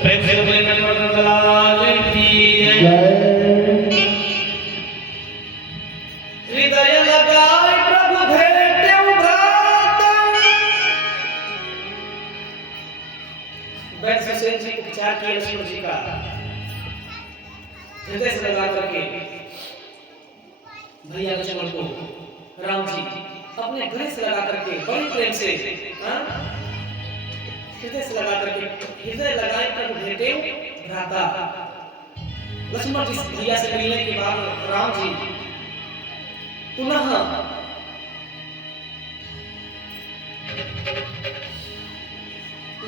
प्रेम से बोले नटवर लाल की जय। हृदय लगाए प्रभु भेटे उभराता। बैठ से जी को विचार किया लक्ष्मण जी का हृदय से लगा करके भैया लक्ष्मण को राम जी अपने गले से लगा करके बड़े प्रेम से हृदय से लगा करके हृदय लगाए प्रभु भेटे भ्राता। लक्ष्मण जी भैया से मिलने के बाद राम जी पुनः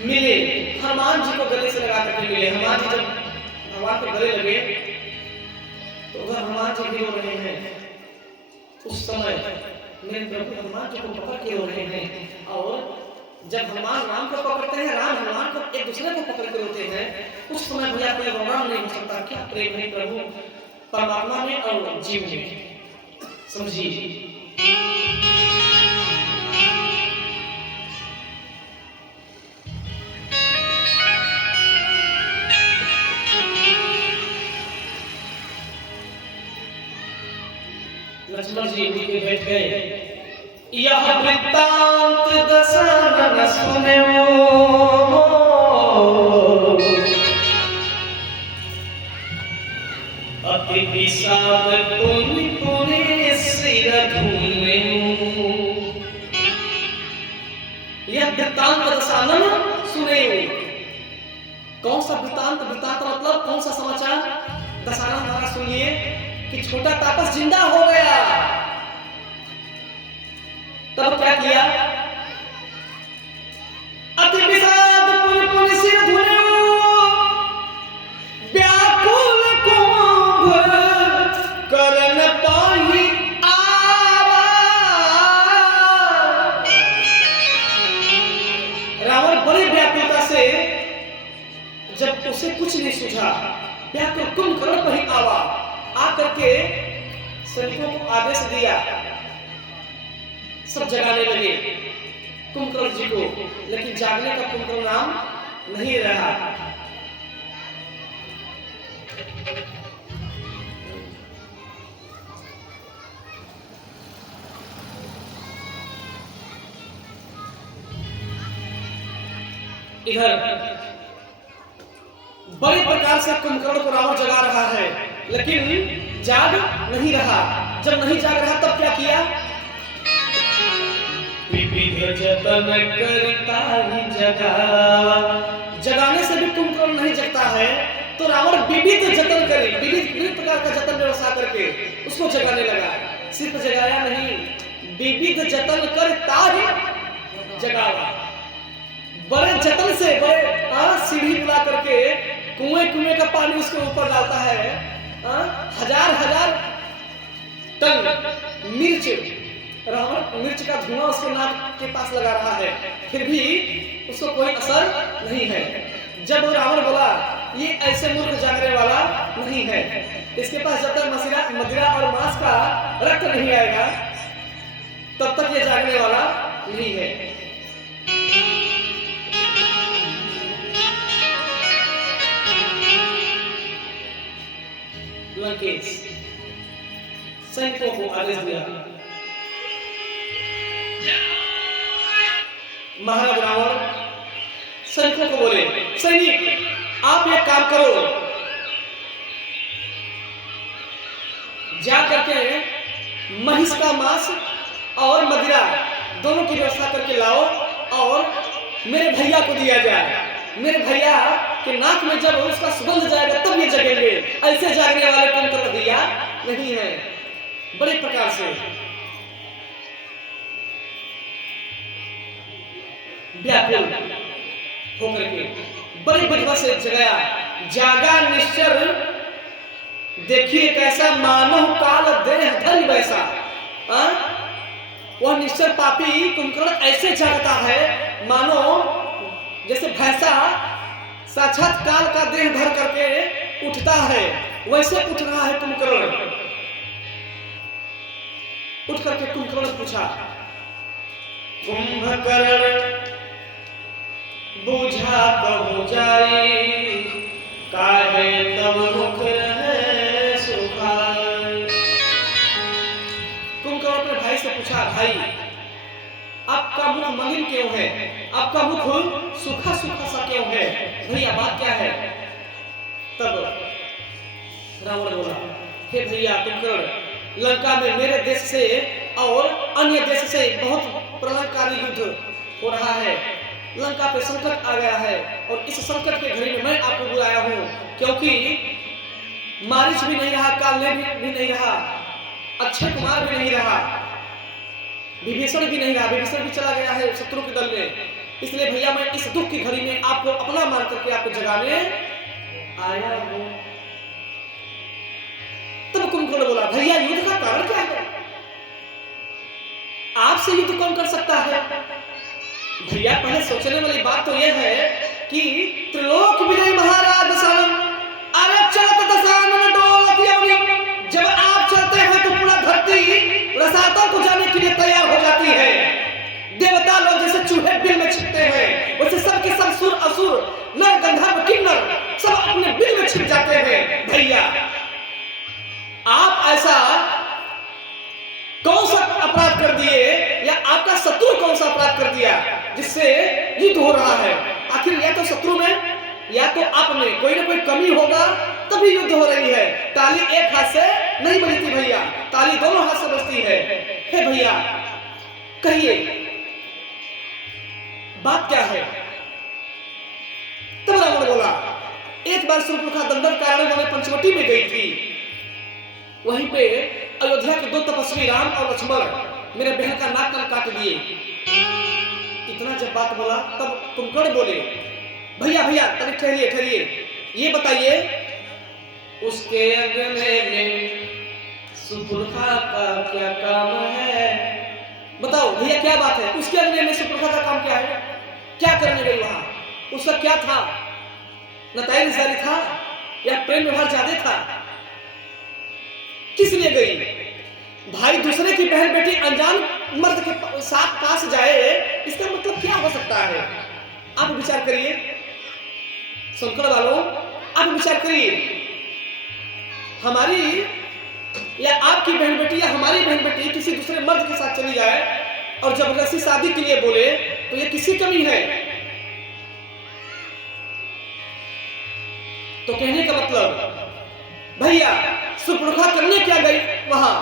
मिले, हनुमान जी को गले से लगा करके मिले। हनुमान जी जब भगवान के गले लगे तो उधर हनुमान जी भी रो रहे हैं। उस समय मेरे प्रभु हनुमान जी को पकड़ के रो रहे हैं। और जब हनुमान राम को पकड़ते हैं, राम हनुमान को एक दूसरे को पकड़ के रोते हैं, उस समय भैया कोई वर्णन नहीं हो सकता। क्या प्रेम है प्रभु परमात्मा में और जीव में, समझिए। लक्ष्मण जी उठ के बैठ गए। यह वृत्तांत दशरथ सुने अति विषाद पुनि पुनि सिर धूमे। यह वृत्तांत दशरथ सुने। कौन सा वृत्तांत? वृत्तांत मतलब कौन सा समाचार? दशरथ महाराज सुनिए कि छोटा तापस जिंदा हो गया। तब क्या किया? अति विषाद पुनि पुनि सिर धुने व्याकुल कुंभ कर न पाहि आवा। रावण बड़ी व्याकुलता से, जब उसे कुछ नहीं सूझा, व्याकुल कुंभ कर न पाहि आवा आकर के सैनिकों को आदेश दिया, सब जगाने लगे कुंभकर्ण जी को। लेकिन जागने का कुंभकर्ण नाम नहीं रहा। इधर बड़े प्रकार से कुंभकर्ण को रावण जगा रहा है, लेकिन जाग नहीं रहा। जब नहीं जाग रहा तब क्या किया? विविध जतन करता ही जगावा। जगाने से भी कुंभकर्ण नहीं जगता है, तो रावण विविध जतन करे, विविध प्रकार का जतन व्यवस्था करके उसको जगाने लगा। सिर्फ जगाया नहीं, विविध जतन करता ही जगावा। बड़े जतन से, बड़े सीढ़ी बुला करके कुएं का पानी उसके ऊपर डालता है। हजार हजार टन मिर्च, रावण मिर्च का धुआं उसके नाक के पास लगा रहा है, फिर भी उसको कोई असर नहीं है। जब वो रावण बोला ये ऐसे मूर्ख जागने वाला नहीं है, इसके पास जब तक मदिरा और मांस का रक्त नहीं आएगा तब तक ये जागने वाला नहीं है। लंकेश सैनिकों को आदेश दिया, महाराज रावण सैनिकों को बोले, सैनिक आप एक काम करो, जा करके महिष का मांस और मदिरा दोनों की व्यवस्था करके लाओ और मेरे भैया को दिया जाए। मेरे भैया के नाक में जब उसका सुगंध जाएगा तब ये जगेंगे। ऐसे जागने वाले कुंभकर्ण भैया नहीं है। बड़े प्रकार से व्याकुल होकर के बड़ी बढ़िया से जगाया। जागा निश्चर, देखिए कैसा मानव काल देह धन वैसा। वह निश्चर पापी कुंभकर्ण ऐसे जागता है मानो जैसे भैंसा साक्षात काल का देह धर करके उठता है, वैसे उठ रहा है कुंभकर्ण। उठ करके कुंभकर्ण पूछा, कुंभकर्ण बूझा कहूं जाए भाई आपका मुख मलिन क्यों है, आपका मुख सूखा सूखा सा क्यों है, भैया बात क्या है। तब रावण बोला, हे भैया कुंभकर्ण, लंका में मेरे देश से और अन्य देश से बहुत प्रलयकारी युद्ध हो रहा है, लंका पे संकट आ गया है और इस संकट के घड़ी में मैं आपको बुलाया हूँ, क्योंकि मारीच भी नहीं रहा, कालने भी नहीं रहा, अक्षय कुमार भी नहीं रहा, विभीषण भी नहीं रहा, विभीषण भी चला गया है शत्रु के दल में। इसलिए भैया मैं इस दुख की घड़ी में आपको अपना मान करके आपको जगाने आया हूं। तब कुंभकर्ण बोला, भैया युद्ध का कारण क्या है, आपसे युद्ध कौन कर सकता है। भैया पहले सोचने वाली बात तो यह है कि त्रिलोक विजय महाराज दशानन, अरे चलत दशानन डोलत यवनी, जब आप चलते हैं तो पूरा धरती रसातल को जाने के लिए तैयार हो जाती है। देवता लोग जैसे चूहे बिल में छिपते हैं, वैसे सब के सब सुर असुर नर गंधर्व किन्नर सब अपने बिल में छिप जाते हैं। भैया आप ऐसा कौन सा अपराध कर दिए, या आपका शत्रु कौन सा अपराध कर दिया जिससे युद्ध हो रहा है। आखिर या तो शत्रु में या तो आप में कोई ना कोई कमी होगा तभी युद्ध हो रही है। ताली एक हाथ से नहीं बजती भैया, ताली दोनों हाथ से बजती है। हे भैया कहिए बात क्या है। तब रावण बोला, एक बार शूर्पणखा दंडन कारण में पंचवटी में गई थी, वहीं पे अयोध्या के दो तपस्वी राम और लक्ष्मण मेरे बहन का नाक कान काट दिए। इतना जब बात बोला तब कुंभकर्ण बोले, भैया भैया तनिक ठहरिए ठहरिए, ये बताइए उसके अगले में शूर्पणखा का क्या काम है। बताओ भैया क्या बात है, उसके अगले में शूर्पणखा का काम क्या है, क्या करने गई वहां, उसका क्या था, नताई निसारी था या प्रेम व्यवहार ज्यादा था, किस लिए गई। भाई दूसरे की बहन बेटी अनजान मर्द के साथ पास जाए, इसका मतलब क्या हो सकता है। आप विचार करिए, सुनकर वालों आप विचार करिए, हमारी या आपकी बहन बेटी या हमारी बहन बेटी किसी दूसरे मर्द के साथ चली जाए और जबरदस्ती शादी के लिए बोले तो ये किसी कमी है। तो कहने का मतलब भैया शूर्पणखा करने क्या गई वहां,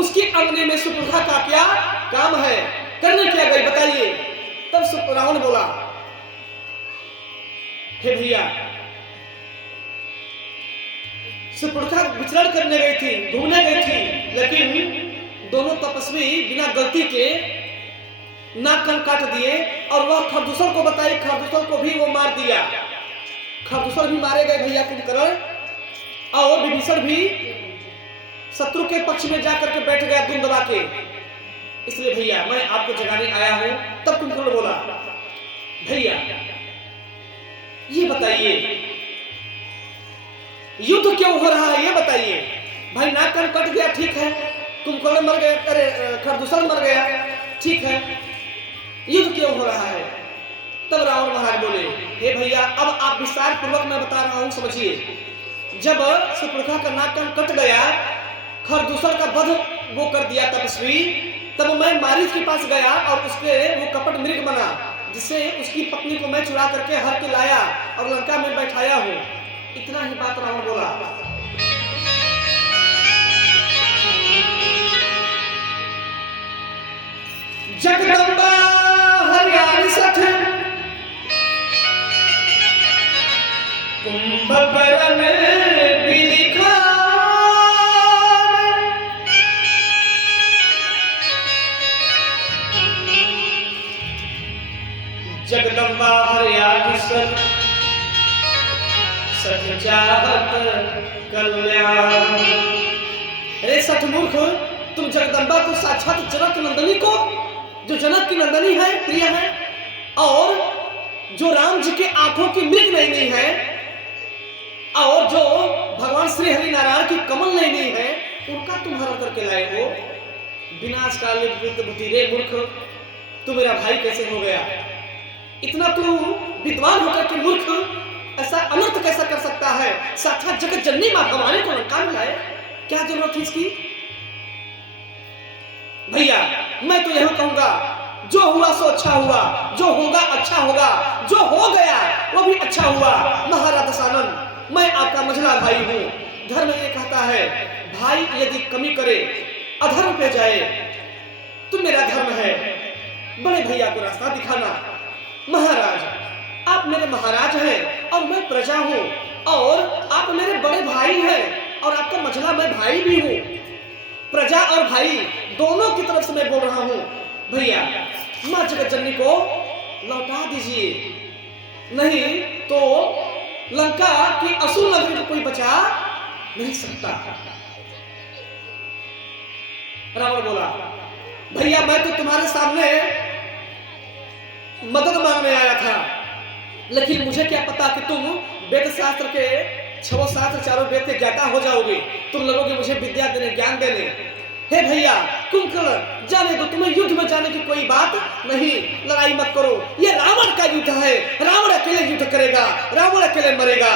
उसके अंगने में शूर्पणखा का क्या काम है, करने क्या गई बताइए। तब रावण बोला, हे भैया शूर्पणखा विचरण करने गई थी, घूमने गई थी, लेकिन दोनों तपस्वी बिना गलती के नाक कान काट दिए और वह खरदूषण को बताई, खरदूषण को भी वो मार दिया, खरदूषण भी मारे गए भैया कुंभकर्ण, और विभीषण भी शत्रु के पक्ष में जाकर के बैठ गया धुन दबा के। इसलिए भैया मैं आपको जगाने आया हूं। तब कुंभकर्ण बोला, भैया ये बताइए युद्ध क्यों हो रहा है, ये बताइए। भाई नाक कान कट गया ठीक है, कुंभकर्ण मर गया, अरे खरदूषण मर गया ठीक है, युद्ध क्यों हो रहा है। तब रावण महाराज बोले, हे भैया अब आप विस्तार पूर्वक मैं बता रहा हूं, समझिए। जब शूर्पणखा का नाक कान कट गया, खरदूषण का वध वो कर दिया तपस्वी, तब मैं मारीच के पास गया और उसके वो कपट मृग बना, जिससे उसकी पत्नी को मैं चुरा करके हर के लाया और लंका में बैठाया हूं। इतना ही बात रावण बोला। जगदम्बा हरियाणी सठ कुंभकर्ण बिलिखा, जगदम्बा हरियाणी सठ सठ चाहत कल्याण। अरे सठ मूर्ख, तुम जगदम्बा को साक्षात जनक नंदनी को, जो जनक की नंदनी है, प्रिय है, और जो राम जी के आंखों की मृग नयनी है, और जो भगवान श्री हरि नारायण की कमल नयनी है, उनका तुम हरण करके लाए हो। विनाशकालीन वृत्त बुद्धि, रे मूर्ख तू मेरा भाई कैसे हो गया। इतना तू विद्वान होकर के मूर्ख ऐसा अनर्थ कैसा कर सकता है। साक्षात जगत जननी मां भवानी को लंका में लाए, क्या जरूरत थी इसकी। भैया मैं तो यही कहूंगा, जो हुआ सो अच्छा हुआ, जो होगा अच्छा होगा, जो हो गया वो भी अच्छा हुआ। महाराज दशानन, मैं आपका मझला भाई हूँ। धर्म ये कहता है, भाई यदि कमी करे, अधर्म पे जाए, तो मेरा धर्म है बड़े भैया को रास्ता दिखाना। महाराज, आप मेरे महाराज हैं और मैं प्रजा हूँ, और आप मेरे बड़े भाई हैं और आपका मझला मैं भाई भी हूँ। प्रजा और भाई दोनों की तरफ से मैं बोल रहा हूँ। भैया, माँ जगत जननी को लौटा दीजिए, नहीं तो लंका की असुर नगरी को कोई बचा नहीं सकता। रावण बोला, भैया मैं तो तुम्हारे सामने मदद मांगने आया था, लेकिन मुझे क्या पता कि तुम वेद शास्त्र के 6 शास्त्र चारों वेद के ज्ञाता हो जाओगे। तुम लगोगे मुझे विद्या देने, ज्ञान देने। हे भैया, कुंभकर्ण जाने दो, तुम्हें युद्ध में जाने की कोई बात नहीं, लड़ाई मत करो। ये रावण का युद्ध है, रावण अकेले युद्ध करेगा, रावण अकेले मरेगा,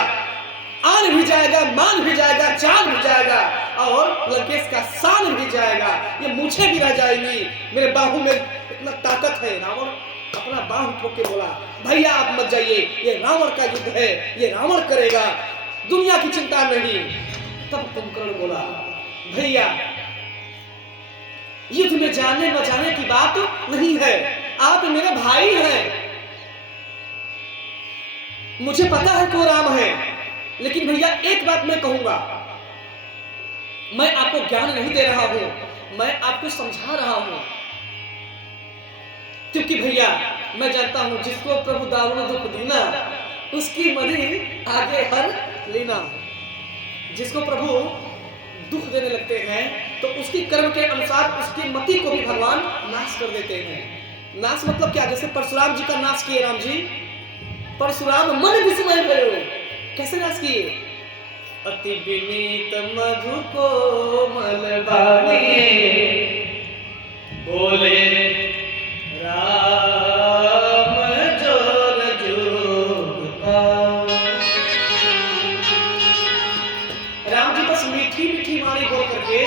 आन भी जाएगा, मान भी जाएगा, जान भी जाएगा, और लंकेश का शान भी जाएगा। ये मूछें भी रह जाएंगी, मेरे बाहू में इतना ताकत है। रावण अपना बाहु ठोक के बोला, भैया आप मत जाइए, ये रावण का युद्ध है, ये रावण करेगा, दुनिया की चिंता नहीं। तब कुंभकर्ण बोला, भैया युद्ध में जाने न जाने की बात नहीं है, आप मेरे भाई हैं, मुझे पता है कौन राम है, लेकिन भैया एक बात मैं कहूंगा, मैं आपको ज्ञान नहीं दे रहा हूं, मैं आपको समझा रहा हूं। क्योंकि भैया मैं जानता हूं, जिसको प्रभु दारुण दुख दीना, उसकी मदि आगे हर लेना। जिसको प्रभु दुख देने लगते हैं तो उसकी कर्म के अनुसार उसकी मति को भी भगवान नाश कर देते हैं। नाश मतलब क्या? जैसे परशुराम जी का नाश किए राम जी, परशुराम मन विस्मय भयो, कैसे नाश किए? अति विनीत मधु को मलबाने बोले राम जोर जोगता। राम जी बस मीठी मीठी वाणी बोल करके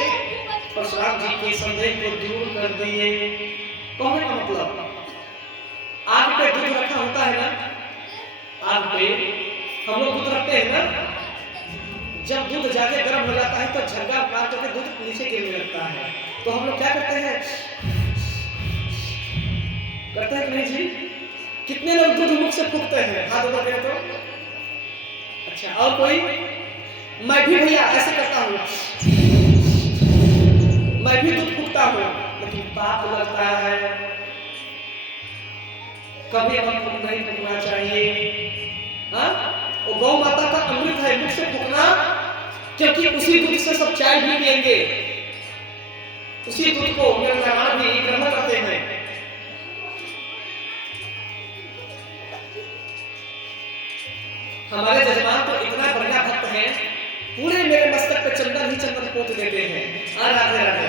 परशुराम जी के संदेह को दूर कर दिए। कहने का मतलब, आग पे दूध रखा होता है ना, आग पे हम लोग दूध रखते हैं ना, जब दूध ज्यादा गर्म हो जाता है तो झटका मार करके दूध नीचे गिरने लगता है, तो हम लोग क्या करते हैं? करते हैं कि नहीं जी? कितने लोग दूध मुख से फूकते हैं? हाथ ऊपर करें तो। अच्छा, और कोई? मैं भी भैया ऐसे करता हूँ, मैं भी दूध फूकता हूँ, लेकिन पाप लगता है, कभी हम नहीं फूकना चाहिए। हाँ, वो गौ माता का अमृत है, मुख से फूकना, क्योंकि उसी दूध से सब चाय भी पिएंगे, उसी दूध को मेहमान भी ग्रहण करते हैं। हमारे जजमान तो इतना बढ़िया भक्त है, पूरे मेरे मस्तक पे चंदन ही चंदन पोत देते हैं। राधे राधे।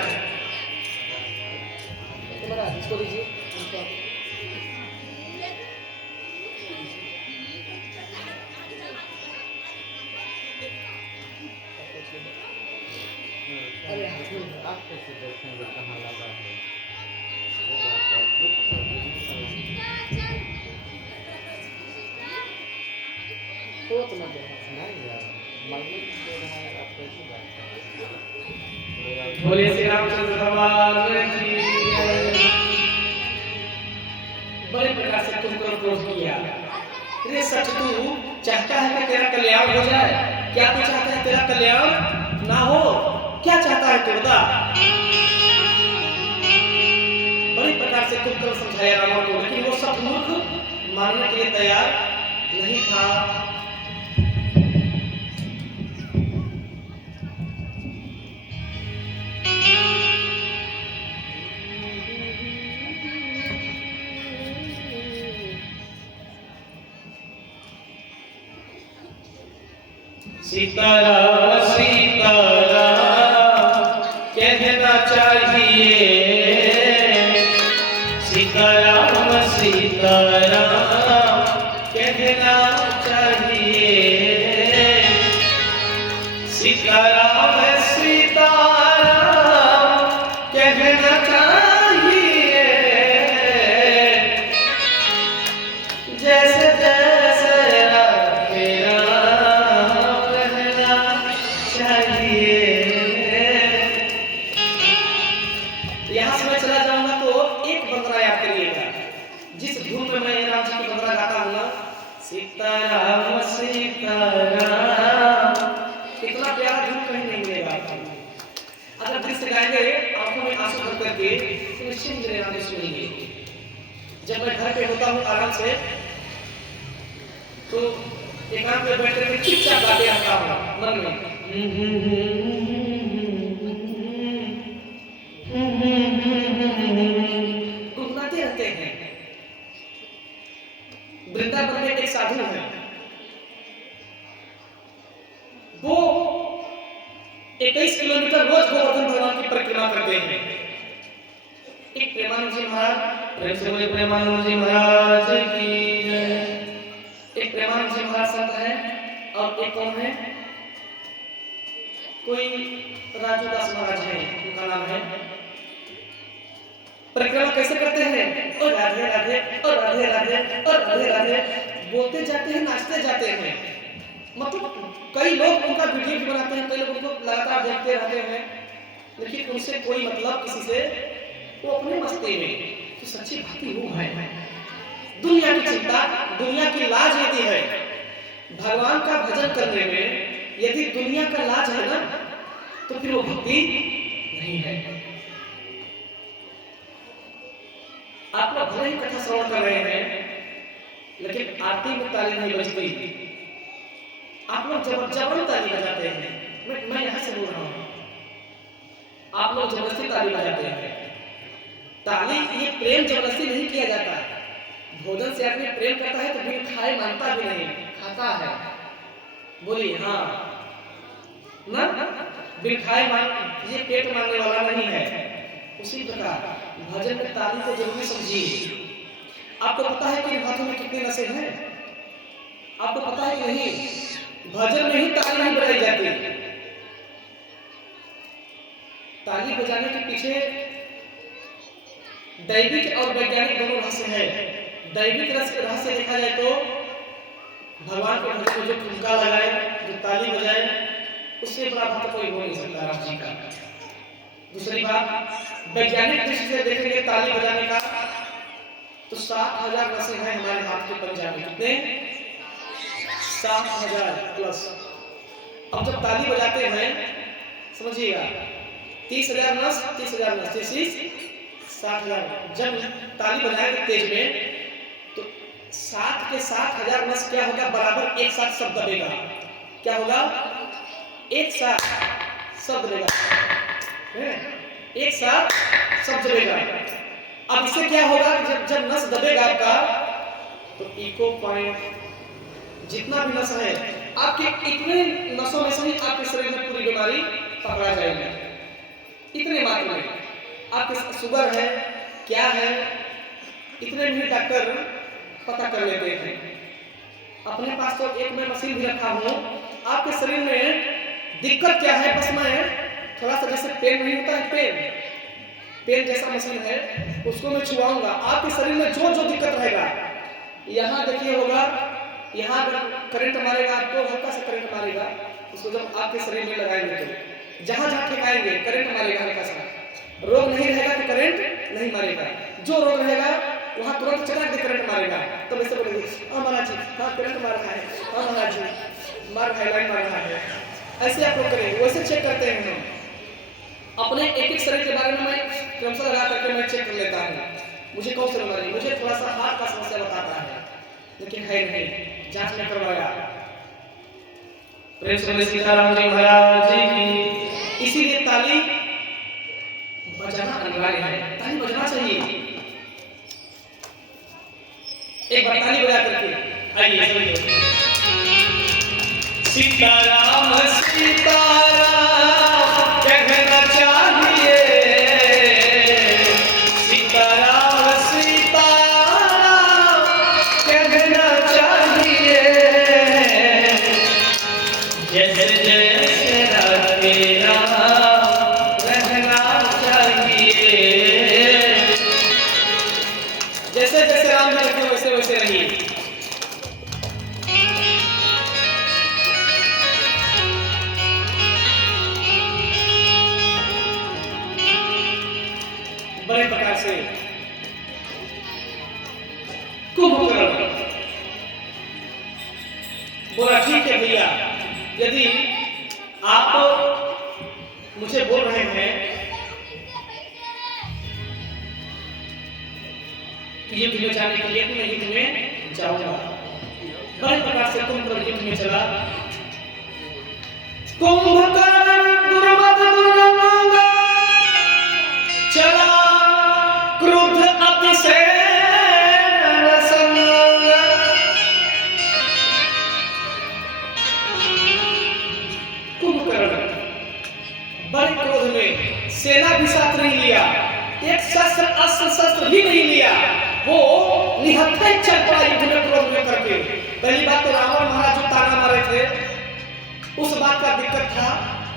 इसको लीजिए। अरे आप कैसे देखेंगे कहाँ लगा है? तो नहीं यार, मस्जिद दे रहा है, आप कैसे बात करें? बोलिए श्री रामचंद्र भगवान की जय। बड़े प्रकार से तुमको क्रोध किया। रे सच तू चाहता है कि तेरा कल्याण हो जाए? क्या तू चाहता है तेरा कल्याण ना हो? क्या चाहता है तू बता? बड़ी प्रकार से तुमको समझाया रावण को, लेकिन वो सब मूर्ख मानने के लिए तैयार नहीं था। सीताराम सीताराम कहना चाहिए, सीताराम सीताराम कहना चाहिए, सीताराम सीताराम कहना चाहिए। जैसे जैसे राधे राम रहना चाहिए। यहाँ से मैं चला जाऊंगा तो एक बंदरा याद करिएगा, जिस धुन में मैं राम जी की बंदरा गाता हूँ ना, सीताराम सीताराम, इतना प्यारा धुन कहीं नहीं मिलेगा आपको। अगर दिल से गाएंगे, आंखों में आंसू भर करके, तो निश्चित मेरे गाने सुनेंगे। जब मैं घर पे होता हूँ आराम से, तो एकांत में बैठ करके चुपचाप गाते रहता हूँ मन में, गुनगुनाते रहते हैं। वृंदावन में एक साधु है, वो 21 किलोमीटर रोज गोवर्धन भगवान की परिक्रमा करते हैं। एक प्रेमानंद जी महाराज, प्रेमानंद जी महाराज की जय। एक प्रेमानंद जी महाराज संत है, और एक कौन है, कोई राजूदास महाराज है, उनका नाम है। परिक्रमा कैसे करते हैं, और राधे राधे और राधे राधे और राधे राधे बोलते जाते हैं, नाचते जाते हैं। मतलब कई लोग उनका वीडियो भी बनाते हैं, कई लोग उनको लगातार देखते रहते हैं, लेकिन उनसे कोई मतलब किसी से, वो अपने मस्ती में। तो सच्ची भक्ति वो है। दुनिया की चिंता, दुनिया की लाज यदि है, भगवान का भजन करने में यदि दुनिया का लाज है ना, तो फिर वो भक्ति नहीं है। आप लोग भले ही कथा श्रवण कर रहे हैं, लेकिन आरती में ताली नहीं बजती। आप लोग जबरदस्ती ताली बजाते हैं। मैं यहाँ से बोल रहा हूँ, आप लोग जबरदस्ती ताली बजाते हैं। ताली, ये प्रेम जबरदस्ती नहीं किया जाता। भोजन से आदमी प्रेम करता है तो बिन खाए मानता भी नहीं, खाता है। बोलिए हाँ ना, बिन खाए मान, ये पेट मानने वाला नहीं है। उसी प्रकार भजन में ताली को जरूरी समझिए। आपको पता है कि हाथों में कितने नसें हैं? आपको पता है कि नहीं? भजन में ही ताली नहीं बजाई जाती। ताली बजाने के पीछे दैविक और वैज्ञानिक दोनों रहस्य है। दैविक रहस्य देखा जाए तो भगवान के भक्त को जो ठुमका लगाए, जो ताली बजाए, उससे बड़ा भक्त कोई हो नहीं सकता राम जी का। दूसरी बात, वैज्ञानिक दृष्टि से देखेंगे ताली बजाने का, तो 7,000 नसें हैं हमारे हाथ के पंजा में। कितने? 7,000 प्लस। अब जब ताली बजाते हैं, समझिएगा, 30,000 नस, 30,000 नस, 60,000। जब ताली बजाएंगे तेज में, तो 7 के 7,000 नस क्या होगा, बराबर एक साथ शब्द दबेगा। क्या होगा? एक साथ शब्द देगा, एक साथ शब्द दबेगा। अब इससे क्या होगा, जब नस दबेगा आपका, तो इको पॉइंट जितना भी नस है, आपके इतने नसों में से ही आपके शरीर में पूरी बीमारी पकड़ा जाएगी। इतने मात्र में आपके शुगर है, क्या है, इतने भी डॉक्टर पता कर लेते हैं। अपने पास तो एक मैं मशीन भी रखा हूँ। आपके शरीर में दिक्कत क्या है, बस मैं थोड़ा सा, जैसे पेन नहीं होता है, पेन जैसा मशीन है, उसको मैं छुआऊंगा। आपके शरीर में जो जो दिक्कत रहेगा, यहाँ देखिए होगा, यहाँ करंट मारेगा आपको, हल्का सा करंट मारेगा, उसको जब आपके शरीर में लगाएंगे तो जहाँ जहाँ ठेकाएंगे करंट मारेगा हल्का सा। रोग नहीं रहेगा तो करंट नहीं मारेगा, जो रोग रहेगा वहाँ तुरंत चला के करंट मारेगा। तो वैसे बोलेंगे, हाँ महाराज जी, हाँ करंट मार रहा है, हाँ महाराज जी मार रहा है, लाइन मार रहा है। ऐसे आप लोग करेंगे, वैसे चेक करते हैं हम। अपने एक एक शरीर के बारे में मैं क्रमशः लगा करके मैं चेक कर लेता हूँ, मुझे कौन सा बीमारी, मुझे थोड़ा सा हार्ट का समस्या बताता है, लेकिन है नहीं, जांच में करवाया। प्रेम से सीताराम जी महाराज जी की। इसीलिए ताली बजाना अनिवार्य है, ताली बजना चाहिए। एक बार ताली बजा करके आइए सभी लोग। सीताराम सीताराम कहना चाहिए, सीताराम सीताराम कहना चाहिए, जैसे जैसे राधे राम रहना चाहिए। जैसे जैसे राम जी रखे वैसे वैसे रहिए। बोला ठीक है भैया, यदि आप मुझे बोल रहे हैं कि युद्ध में जाने के लिए, तो मैं युद्ध में जाऊंगा। बड़े प्रकार से कुंभकर्ण युद्ध में चला। कुंभकर्ण दुर्मद दुर्गंध चला, क्रुद्ध अतिशय नरसंग। कुंभकर्ण बड़े क्रोध में, सेना भी साथ नहीं लिया, एक शस्त्र अस्त्र शस्त्र भी नहीं लिया, वो निहत्थे चल पड़ा युद्ध में क्रोध में करके। पहली बात तो रावण महाराज जो ताना मारे थे उस बात का दिक्कत था,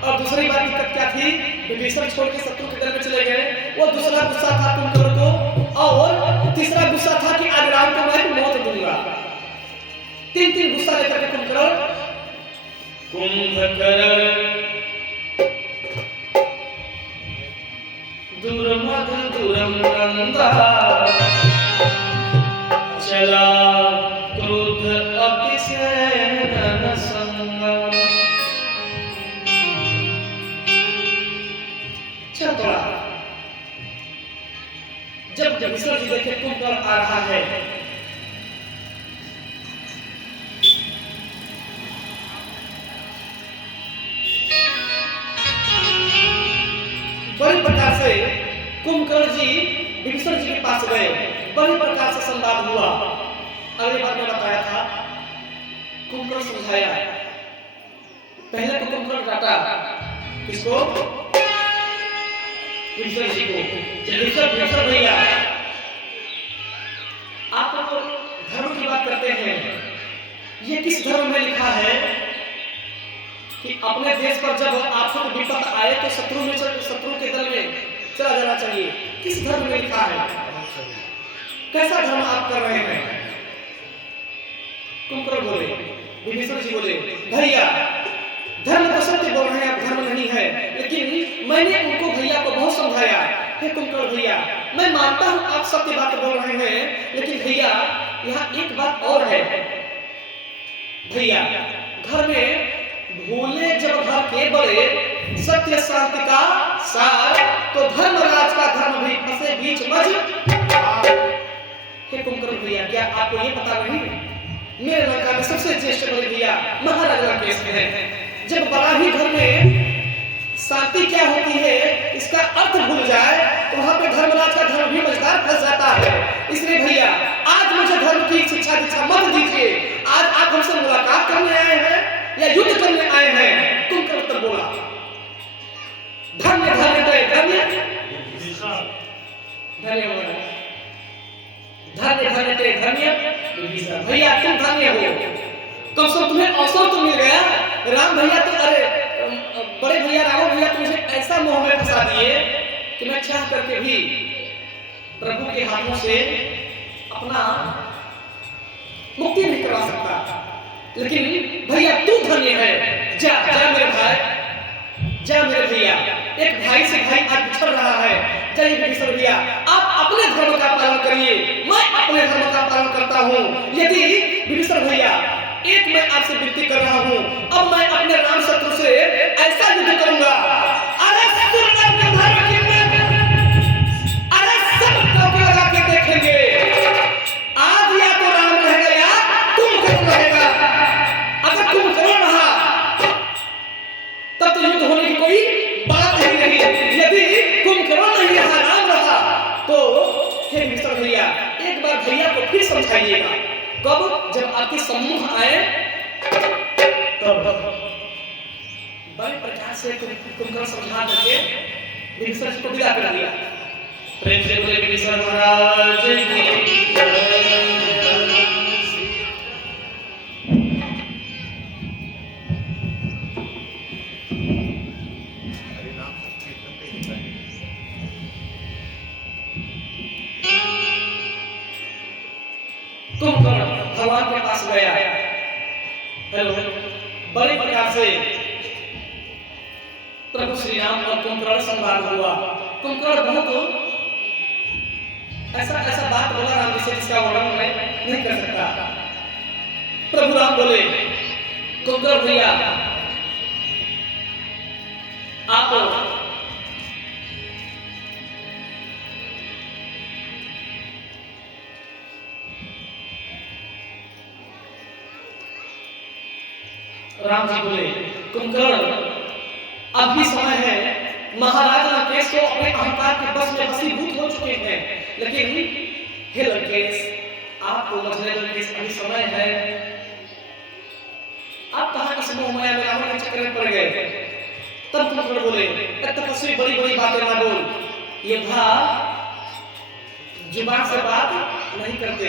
और दूसरी बात दिक्कत क्या थी, विभीषण छोड़ के शत्रु के दल में चले गए, वो दूसरा गुस्सा था कुंभकर्ण को, और तीसरा गुस्सा था कि आज राम को मैं मौत दूंगा। तीन गुस्सा लेकर के कुंभकर्ण दुर्मद दुरंगंध चला, क्रोध अतिशय नरसंग। चल थोड़ा, जब विभीषण जी देखे कुंभकर्ण आ रहा है, बड़ी प्रकार से कुंभकर्ण जी विभीषण जी के पास गए, बड़ी प्रकार से संवाद हुआ। अगली बार में बताया था, कुंभकर्ण समझाया। पहले तो कुंभकर्ण डांटा किसको, विभीषण जी को। विभीषण भैया, आप तो धर्म की बात करते हैं, ये किस धर्म में लिखा है कि अपने देश पर जब आपको विपत आए तो शत्रु के दल में चला जाना चाहिए? किस धर्म में लिखा है? कैसा धर्म आप कर रहे हैं? कुंभकर्ण बोले, विभीषण जी बोले, भैया धर्म तो सत्य बोल रहे हैं आप, धर्म नहीं है, लेकिन मैंने उनको भैया को बहुत समझाया। हे कुंभकर्ण भैया, मैं मानता हूं आप सत्य बात बोल रहे हैं, लेकिन भैया यहाँ एक बात और है। भैया घर में भूले जब घर के बड़े, सत्य शांति का सार, तो धर्मराज का धर्म भी फंसे बीच मज। हे कुंभकर्ण भैया, क्या आपको ये पता नहीं, मेरे लंका में सबसे ज्येष्ठ बड़े भैया महाराज राकेश है। जब बड़ा ही घर में शांति क्या होती है इसका अर्थ भूल जाए, तो वहां पे धर्मराज का धर्म भी मजदार फंस जाता है। इसलिए भैया आज मुझे धर्म की शिक्षा दीक्षा मत दीजिए। आज आप हमसे मुलाकात करने आए हैं या युद्ध करने आए हैं? कुंभकर्ण तब बोला, धन्य धन्य धन्य धन्य धन्य धन्य धन्य भैया, तुम धन्य हो, कम से कम तुम्हें अवसर तो मिल गया। राम भैया तो, अरे बड़े भैया रावण भैया तो मुझे ऐसा मोह में फंसा दिए कि मैं चाह करके भी प्रभु के हाथों से अपना मुक्ति नहीं करवा सकता। लेकिन भैया तू धन्य है, जा जा मेरे भाई, जा मेरे भैया। एक भाई से भाई आज बिछड़ रहा है। चलिए विभीषण भैया, आप अपने धर्म का पालन करिए, मैं अपने धर्म का पालन करता हूँ। यदि विभीषण भैया एक मैं आपसे विनती कर रहा हूँ, अब मैं अपने राम शत्रु से ऐसा युद्ध करूंगा, अरे सब टोपी लगा के देखेंगे, आज या तो राम रहेगा या कुंभकर्ण रहेगा। अगर कुंभकर्ण रहा तब तो युद्ध होने की कोई बात ही नहीं। यदि कुंभकर्ण नहीं रहा, राम रहा, तो हे विभीषण भैया एक बार भैया को फिर समझाइएगा। कब? जब आपके सम्मुख आए तब। बड़े प्रकार से कुंभकर्ण समझा करके विभीषण को विदा कर दिया। प्रेम से बोले विभीषण महाराज की कुंभकर्ण भगवान के पास गया। हेलो, बड़े प्रकार से प्रभु श्री राम और कुंभकर्ण संवाद हुआ। कुंभकर्ण बहुत ऐसा बात बोला राम जी से जिसका वर्णन मैं नहीं कर सकता। प्रभु राम बोले, कुंभकर्ण भैया आप राम जी बोले, कुंभकर्ण अब भी समय है, महाराज लंकेश तो अपने अहंकार के बस में वशीभूत हो चुके हैं, लेकिन हे लंकेश, आपको मजले लंकेश अभी समय है, आप कहां किस मोह माया में रावण के चक्कर में पड़ गए। तब कुंभकर्ण बोले, तपस्वी बड़ी बड़ी बातें ना बोल, ये भा जुबान से बात नहीं करते,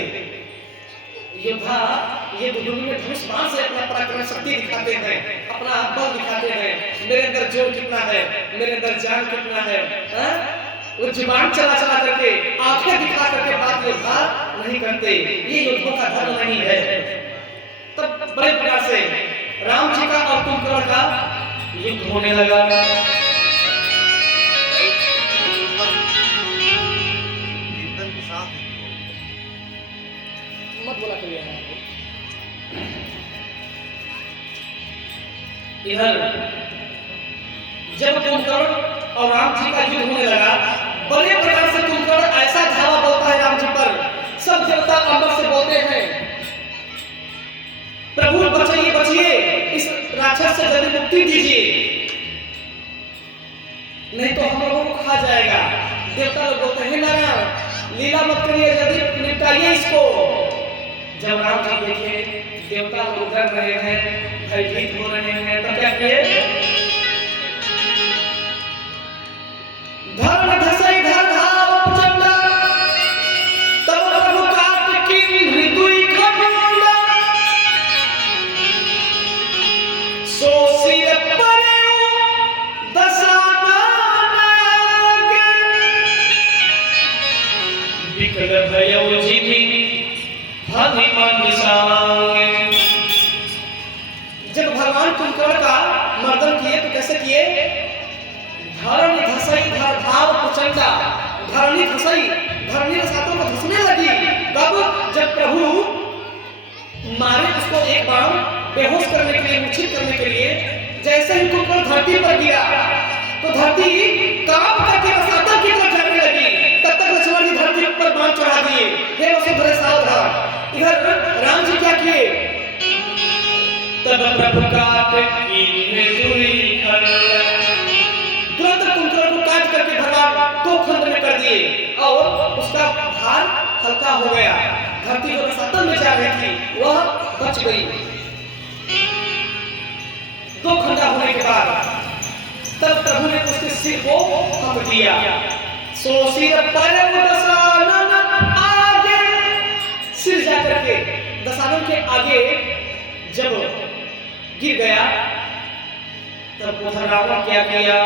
योद्धा ये दुनिया में धनुष बाण से अपना पराक्रम शक्ति दिखाते हैं, अपना बल दिखाते हैं, मेरे अंदर जोर कितना है, मेरे अंदर जान कितना है, वो जुबान चला चला करके आंखें दिखा करके बात योद्धा नहीं करते, ये योद्धा का धर्म नहीं है। तब बड़े प्रकार से राम जी का और कुंभकर्ण का युद्ध होने लगा। मत बोला करिए। इधर जब कुंभकर्ण और राम जी का युद्ध होने लगा, बड़े प्रकार से कुंभकर्ण ऐसा धावा बोलता है राम जी पर, सब देवता अंबर से बोलते हैं, प्रभु बचाइए बचिए, इस राक्षस से जल्दी मुक्ति दीजिए, नहीं तो हम लोगों को खा जाएगा। देवता लोग बोलते हैं नारायण लीला मत करिए, जल्दी निपटाइए इसको। जब राम जी देखे देवता लोग डर रहे हैं, भयभीत हो रहे हैं, तब क्या किए, धर्म धसई धर धाव चंडा, तब प्रभु काट किन्हि दुई खंड, सो सिर परेउ दसाना नागे, विकल भयउ जिमि जब भगवान कुंभकर्ण का मर्दन किए तो कैसे किए, धरणी धसई धर धाव प्रचंडा, धरणी धसई, धरणी रसातों को धसने लगी। कब, जब प्रभु मारे उसको एक बाण बेहोश करने के लिए, मूर्छित करने के लिए, जैसे ही कुंभकर्ण धरती पर गिरा तो धरती कांप करके रसातों की तरफ जाने लगी। तब तक लक्ष्मण जी धरती पर बाण चढ़ा दिए, हे वसुंधरा सावधान। इधर राम जी क्या किए, तब प्रभु काट किन्हि दुई खंड, तुरंत कुंभकर्ण को काट करके भगवान दो खंड में कर दिए और उसका भार हल्का हो गया। धरती जो रसातल में जा रही थी वह बच गई। दो खंडा होने के बाद तब प्रभु ने उसके सिर को काट दिया। सो सिर पर दसानन आगे, सिर जाकर के दसानन के आगे जब गिर गया, तब उधर रावण क्या किया,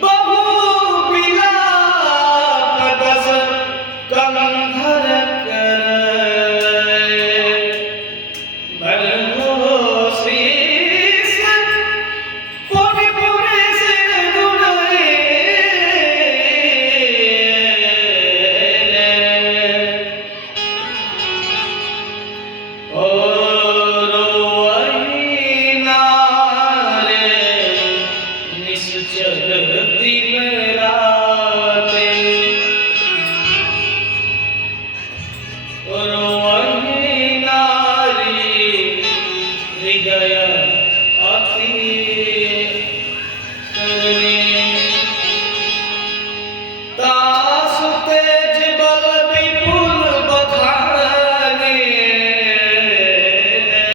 बहु